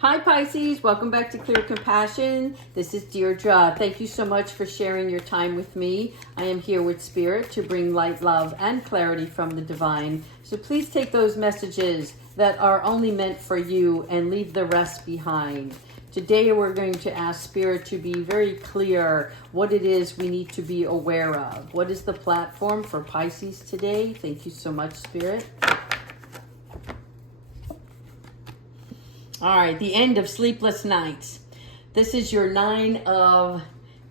Hi Pisces, welcome back to Clear Compassion. This is Deirdre. Thank you so much for sharing your time with me. I am here with Spirit to bring light, love, and clarity from the divine. So please take those messages that are only meant for you and leave the rest behind. Today we're going to ask Spirit to be very clear what it is we need to be aware of. What is the platform for Pisces today? Thank you so much, Spirit. All right, the end of sleepless nights. This is your 9 of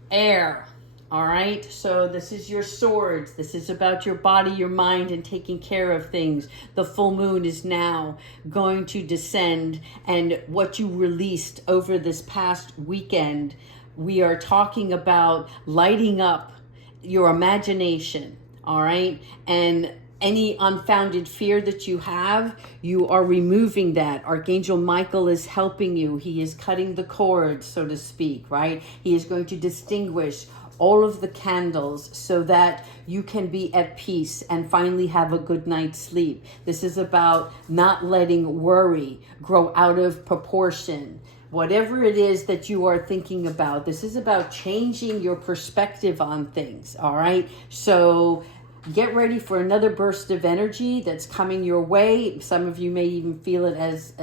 air. All right, so this is your swords. This is about your body, your mind, and taking care of things. The full moon is now going to descend, and what you released over this past weekend, we are talking about lighting up your imagination. All right, and any unfounded fear that you have, you are removing that. Archangel Michael is helping you. He is cutting the cords, so to speak, right? He is going to distinguish all of the candles so that you can be at peace and finally have a good night's sleep. This is about not letting worry grow out of proportion. Whatever it is that you are thinking about, this is about changing your perspective on things, all right? So get ready for another burst of energy that's coming your way. Some of you may even feel it as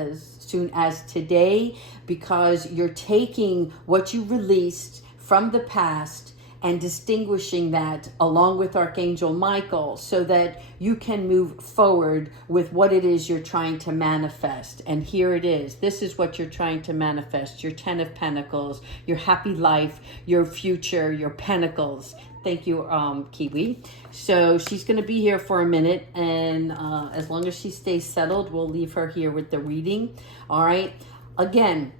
soon as today, because you're taking what you released from the past and distinguishing that along with Archangel Michael so that you can move forward with what it is you're trying to manifest. And here it is. This is what you're trying to manifest. Your 10 of Pentacles, your happy life, your future, your pentacles. Thank you, Kiwi. So she's going to be here for a minute, and as long as she stays settled, we'll leave her here with the reading. All right. Again,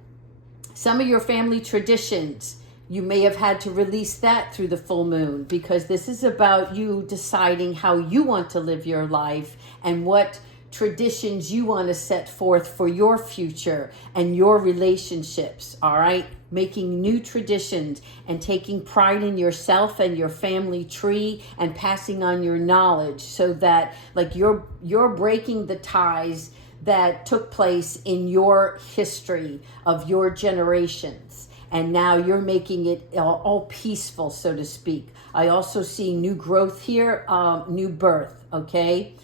some of your family traditions, you may have had to release that through the full moon, because this is about you deciding how you want to live your life and what traditions you want to set forth for your future and your relationships. All right. Making new traditions and taking pride in yourself and your family tree and passing on your knowledge so that like you're breaking the ties that took place in your history of your generations. And now you're making it all peaceful, so to speak. I also see new growth here, new birth, okay?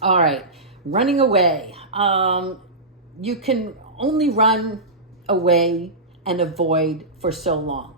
All right, running away. You can only run away and avoid for so long.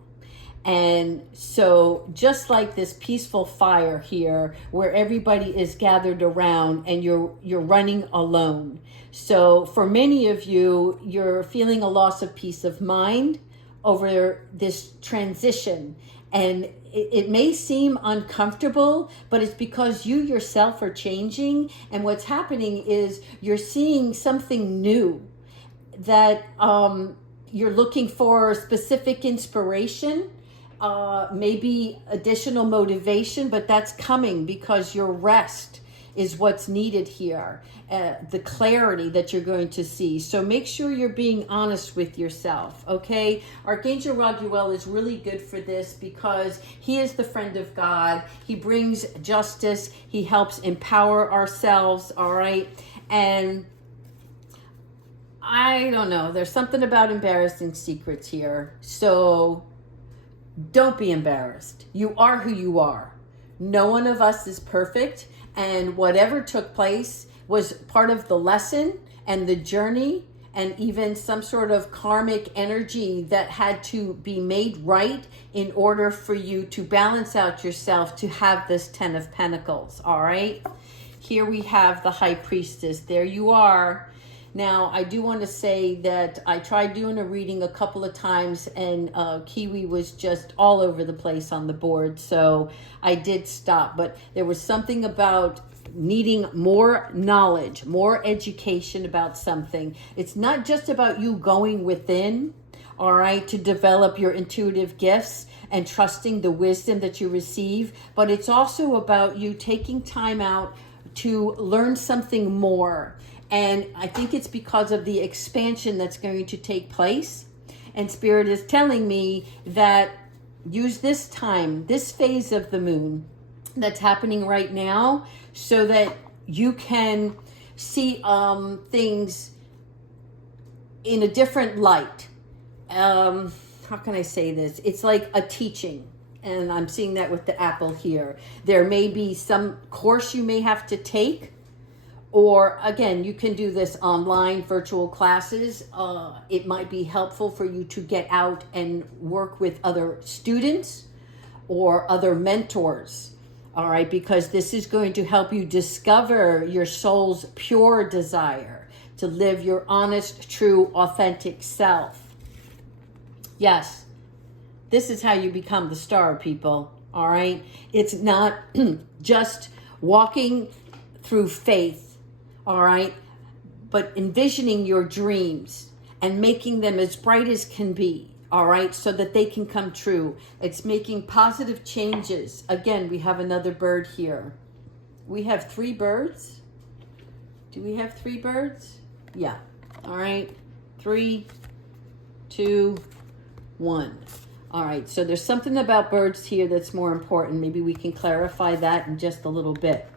And so just like this peaceful fire here where everybody is gathered around and you're running alone. So for many of you, you're feeling a loss of peace of mind over this transition. And it may seem uncomfortable, but it's because you yourself are changing. And what's happening is you're seeing something new that you're looking for specific inspiration, maybe additional motivation, but that's coming because your rest is what's needed here, the clarity that you're going to see. So make sure you're being honest with yourself, okay? Archangel Raguel is really good for this because he is the friend of God. He brings justice. He helps empower ourselves, all right? And I don't know, there's something about embarrassing secrets here. So don't be embarrassed. You are who you are. No one of us is perfect. And whatever took place was part of the lesson and the journey and even some sort of karmic energy that had to be made right in order for you to balance out yourself to have this 10 of Pentacles, all right? Here we have the High Priestess. There you are. Now, I do want to say that I tried doing a reading a couple of times and Kiwi was just all over the place on the board. So I did stop. But there was something about needing more knowledge, more education about something. It's not just about you going within, all right, to develop your intuitive gifts and trusting the wisdom that you receive. But it's also about you taking time out to learn something more. And I think it's because of the expansion that's going to take place. And Spirit is telling me that use this time, this phase of the moon that's happening right now so that you can see things in a different light. How can I say this? It's like a teaching. And I'm seeing that with the apple here. There may be some course you may have to take. Or again, you can do this online, virtual classes. It might be helpful for you to get out and work with other students or other mentors. All right, because this is going to help you discover your soul's pure desire to live your honest, true, authentic self. Yes, this is how you become the star, people. All right, it's not just walking through faith, all right, but envisioning your dreams and making them as bright as can be. All right, so that they can come true. It's making positive changes. Again, we have another bird here. We have 3 birds. Do we have 3 birds? Yeah. All right. 3, 2, 1. All right. So there's something about birds here that's more important. Maybe we can clarify that in just a little bit.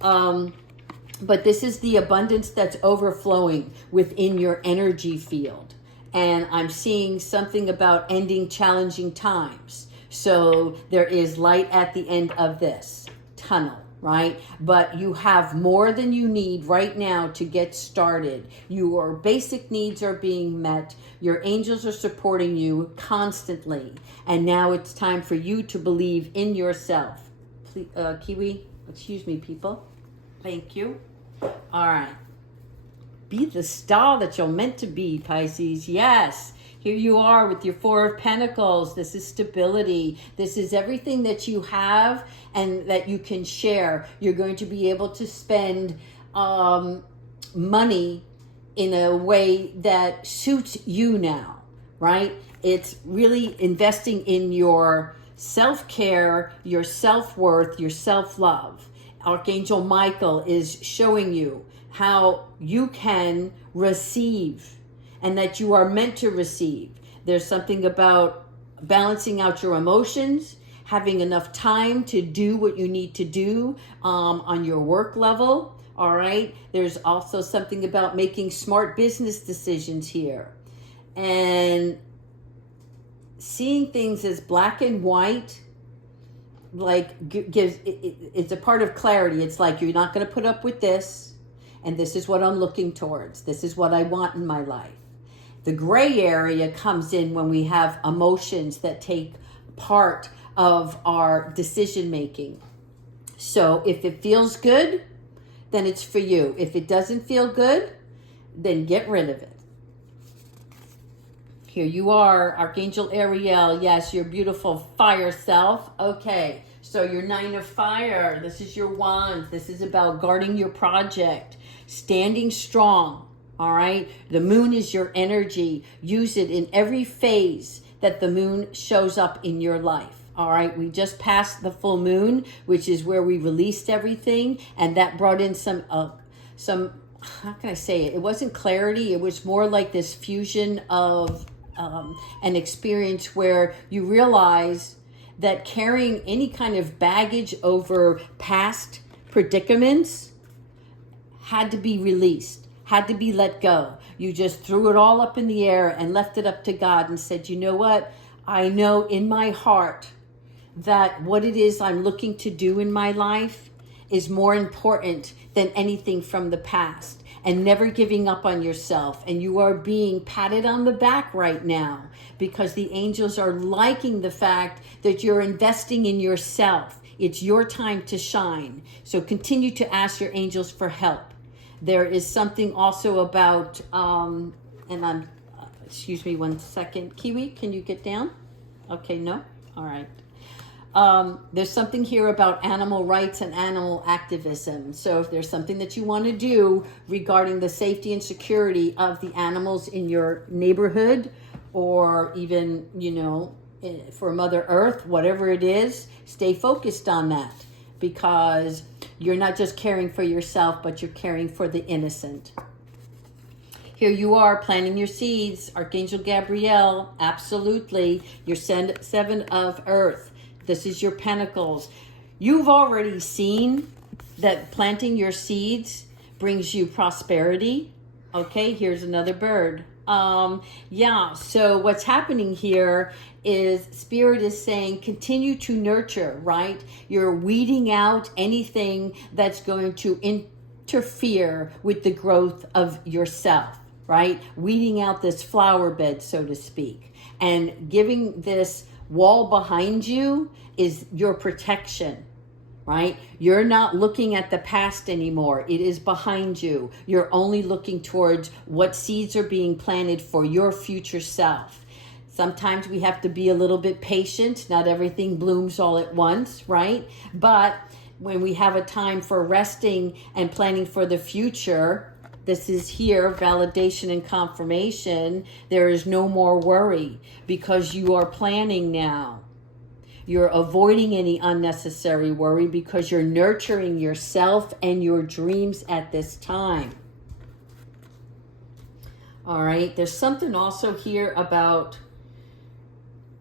But this is the abundance that's overflowing within your energy field. And I'm seeing something about ending challenging times. So there is light at the end of this tunnel, right? But you have more than you need right now to get started. Your basic needs are being met. Your angels are supporting you constantly. And now it's time for you to believe in yourself. Please, Kiwi, excuse me, people. Thank you. All right. Be the star that you're meant to be, Pisces. Yes, here you are with your 4 of Pentacles. This is stability. This is everything that you have and that you can share. You're going to be able to spend money in a way that suits you now, right? It's really investing in your self-care, your self-worth, your self-love. Archangel Michael is showing you how you can receive and that you are meant to receive. There's something about balancing out your emotions, having enough time to do what you need to do on your work level. All right. There's also something about making smart business decisions here and seeing things as black and white. Like gives it's a part of clarity. It's like, you're not going to put up with this. And this is what I'm looking towards. This is what I want in my life. The gray area comes in when we have emotions that take part of our decision making. So if it feels good, then it's for you. If it doesn't feel good, then get rid of it. Here you are, Archangel Ariel. Yes, your beautiful fire self. Okay, so your 9 of fire. This is your wands. This is about guarding your project. Standing strong, all right? The moon is your energy. Use it in every phase that the moon shows up in your life, all right? We just passed the full moon, which is where we released everything, and that brought in some how can I say it? It wasn't clarity. It was more like this fusion of an experience where you realize that carrying any kind of baggage over past predicaments had to be released, had to be let go. You just threw it all up in the air and left it up to God and said, you know what? I know in my heart that what it is I'm looking to do in my life is more important than anything from the past. And never giving up on yourself. And you are being patted on the back right now because the angels are liking the fact that you're investing in yourself. It's your time to shine. So continue to ask your angels for help. There is something also about, excuse me 1 second. Kiwi, can you get down? Okay, no? All right. There's something here about animal rights and animal activism. So if there's something that you want to do regarding the safety and security of the animals in your neighborhood, or even, for Mother Earth, whatever it is, stay focused on that, because you're not just caring for yourself, but you're caring for the innocent. Here you are planting your seeds, Archangel Gabriel, absolutely. Your 7 of Earth. This is your pentacles. You've already seen that planting your seeds brings you prosperity. Okay, here's another bird. Yeah, so what's happening here is Spirit is saying continue to nurture, right? You're weeding out anything that's going to interfere with the growth of yourself, right? Weeding out this flower bed, so to speak, and giving this wall behind you is your protection. Right? You're not looking at the past anymore. It is behind you. You're only looking towards what seeds are being planted for your future self. Sometimes we have to be a little bit patient. Not everything blooms all at once, right? But when we have a time for resting and planning for the future, this is here, validation and confirmation. There is no more worry because you are planning now. You're avoiding any unnecessary worry because you're nurturing yourself and your dreams at this time. All right. There's something also here about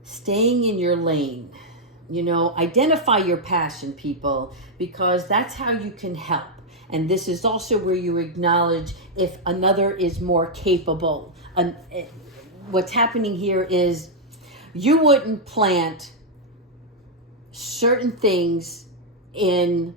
staying in your lane. You know, identify your passion, people, because that's how you can help. And this is also where you acknowledge if another is more capable. What's happening here is you wouldn't plant certain things in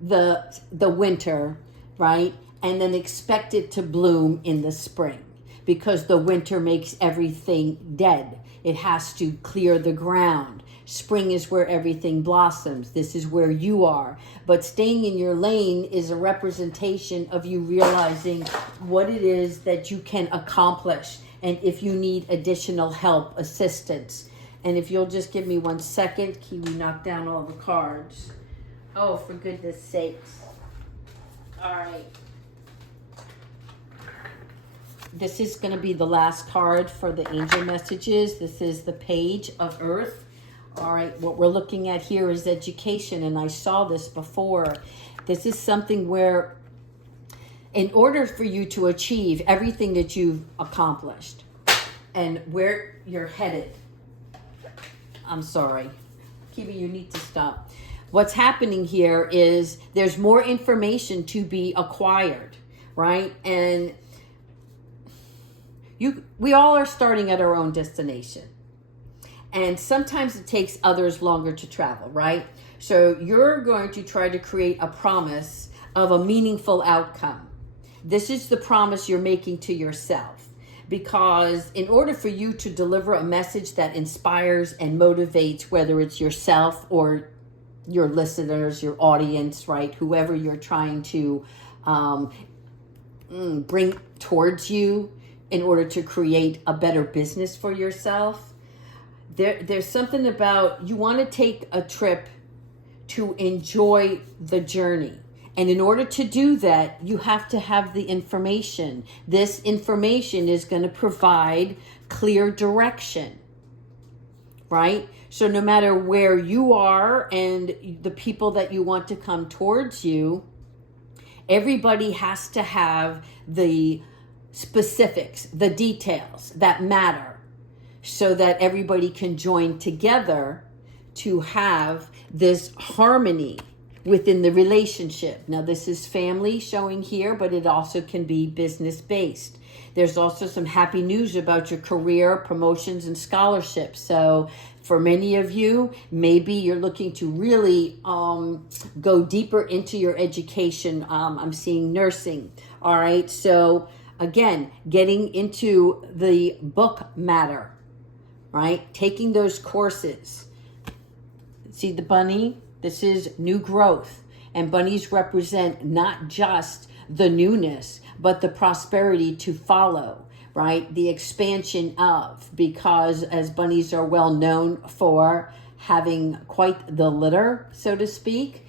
the winter, right? And then expect it to bloom in the spring because the winter makes everything dead. It has to clear the ground. Spring is where everything blossoms. This is where you are. But staying in your lane is a representation of you realizing what it is that you can accomplish and if you need additional help, assistance. And if you'll just give me 1 second, Kiwi knocked down all the cards. Oh, for goodness sakes. All right. This is going to be the last card for the angel messages. This is the Page of Earth. All right, what we're looking at here is education, and I saw this before. This is something where in order for you to achieve everything that you've accomplished and where you're headed, I'm sorry. Kiwi, you need to stop. What's happening here is there's more information to be acquired, right? And we all are starting at our own destination. And sometimes it takes others longer to travel, right? So you're going to try to create a promise of a meaningful outcome. This is the promise you're making to yourself. Because in order for you to deliver a message that inspires and motivates, whether it's yourself or your listeners, your audience, right, whoever you're trying to bring towards you in order to create a better business for yourself, there's something about you want to take a trip to enjoy the journey. And in order to do that, you have to have the information. This information is going to provide clear direction, right? So no matter where you are and the people that you want to come towards you, everybody has to have the specifics, the details that matter so that everybody can join together to have this harmony within the relationship. Now, this is family showing here, but it also can be business-based. There's also some happy news about your career, promotions, and scholarships. So for many of you, maybe you're looking to really go deeper into your education. I'm seeing nursing. All right. So again, getting into the book matter, right? Taking those courses. See the bunny? This is new growth, and bunnies represent not just the newness, but the prosperity to follow, right? The expansion of, because as bunnies are well known for having quite the litter, so to speak,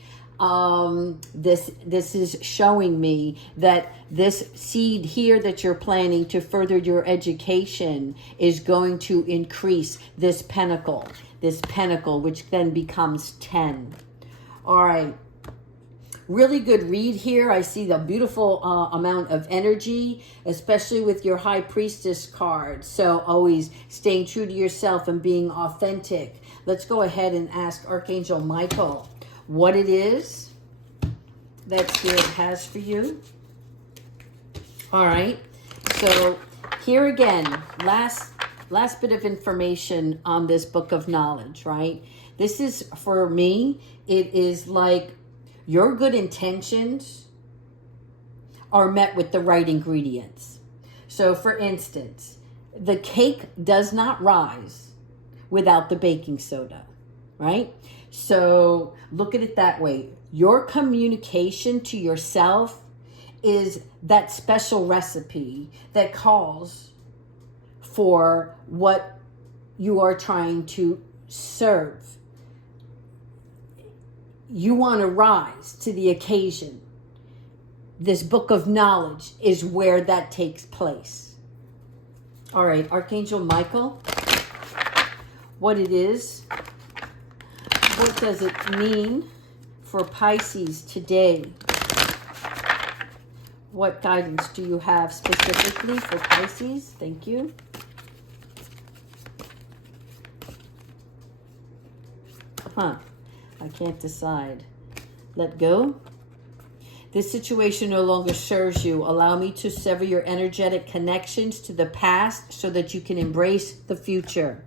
this is showing me that this seed here that you're planting to further your education is going to increase this pentacle, which then becomes 10. All right. Really good read here. I see the beautiful amount of energy, especially with your High Priestess card. So always staying true to yourself and being authentic. Let's go ahead and ask Archangel Michael what it is that Spirit has for you. All right. So here again, last bit of information on this book of knowledge, right? This is, for me, it is like your good intentions are met with the right ingredients. So for instance, the cake does not rise without the baking soda, right? So look at it that way. Your communication to yourself is that special recipe that calls for what you are trying to serve. You want to rise to the occasion. This book of knowledge is where that takes place. All right, Archangel Michael, what it is, what does it mean for Pisces today? What guidance do you have specifically for Pisces? Thank you. I can't decide. Let go. This situation no longer serves you. Allow me to sever your energetic connections to the past so that you can embrace the future.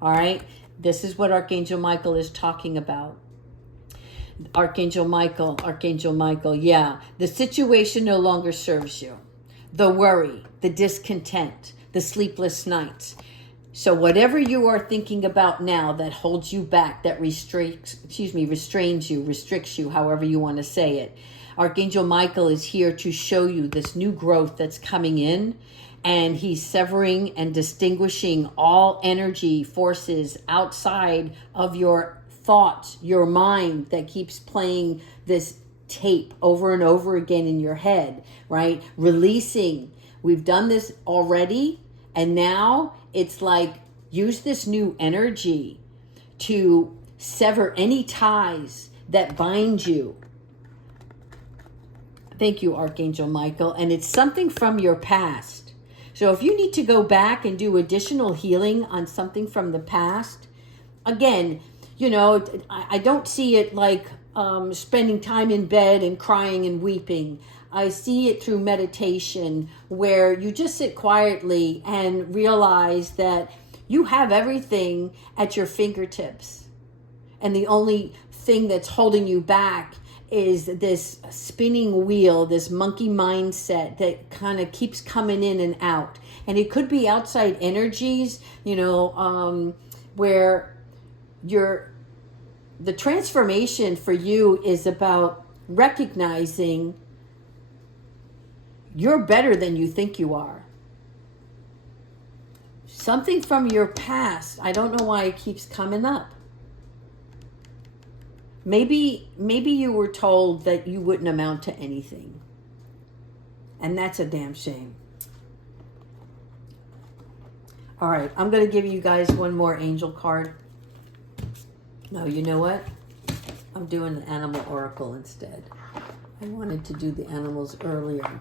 All right. This is what Archangel Michael is talking about. Archangel Michael, yeah. The situation no longer serves you. The worry, the discontent, the sleepless nights. So whatever you are thinking about now that holds you back, that restrains you, restricts you, however you want to say it. Archangel Michael is here to show you this new growth that's coming in, and he's severing and distinguishing all energy forces outside of your thoughts, your mind that keeps playing this tape over and over again in your head, right? Releasing. We've done this already, and now it's like use this new energy to sever any ties that bind you. Thank you, Archangel Michael. And it's something from your past. So if you need to go back and do additional healing on something from the past, again, you know, I don't see it like spending time in bed and crying and weeping. I see it through meditation where you just sit quietly and realize that you have everything at your fingertips. And the only thing that's holding you back is this spinning wheel, this monkey mindset that kind of keeps coming in and out. And it could be outside energies, you know, where the transformation for you is about recognizing you're better than you think you are. Something from your past, I don't know why it keeps coming up. Maybe you were told that you wouldn't amount to anything. And that's a damn shame. All right, I'm going to give you guys one more angel card. No, you know what? I'm doing an animal oracle instead. I wanted to do the animals earlier.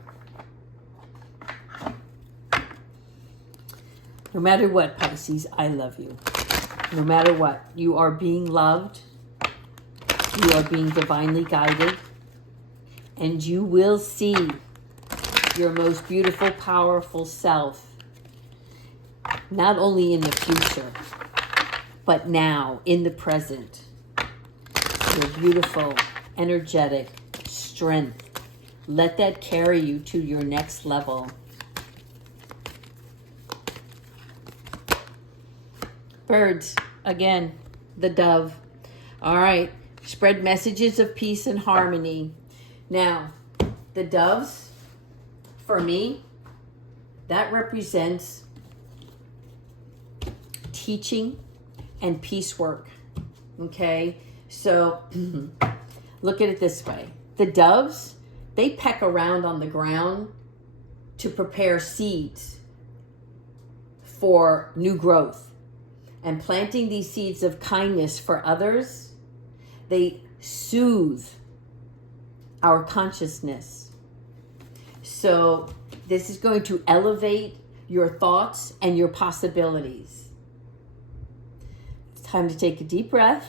No matter what, Pisces, I love you. No matter what, you are being loved. You are being divinely guided. And you will see your most beautiful, powerful self. Not only in the future, but now, in the present. Your beautiful, energetic strength. Let that carry you to your next level. Birds, again, the dove. All right, spread messages of peace and harmony. Now, the doves, for me, that represents teaching and peace work. Okay, so look at it this way. The doves, they peck around on the ground to prepare seeds for new growth. And planting these seeds of kindness for others, they soothe our consciousness. So this is going to elevate your thoughts and your possibilities. It's time to take a deep breath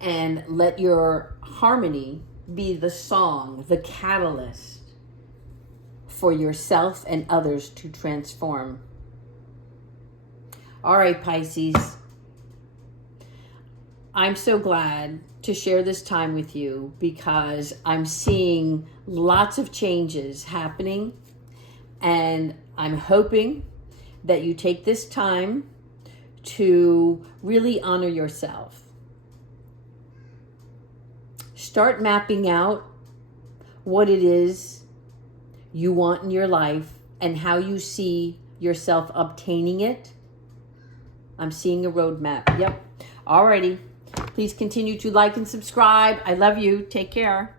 and let your harmony be the song, the catalyst for yourself and others to transform. All right, Pisces. I'm so glad to share this time with you because I'm seeing lots of changes happening, and I'm hoping that you take this time to really honor yourself. Start mapping out what it is you want in your life and how you see yourself obtaining it. I'm seeing a roadmap. Yep. Alrighty. Please continue to like and subscribe. I love you. Take care.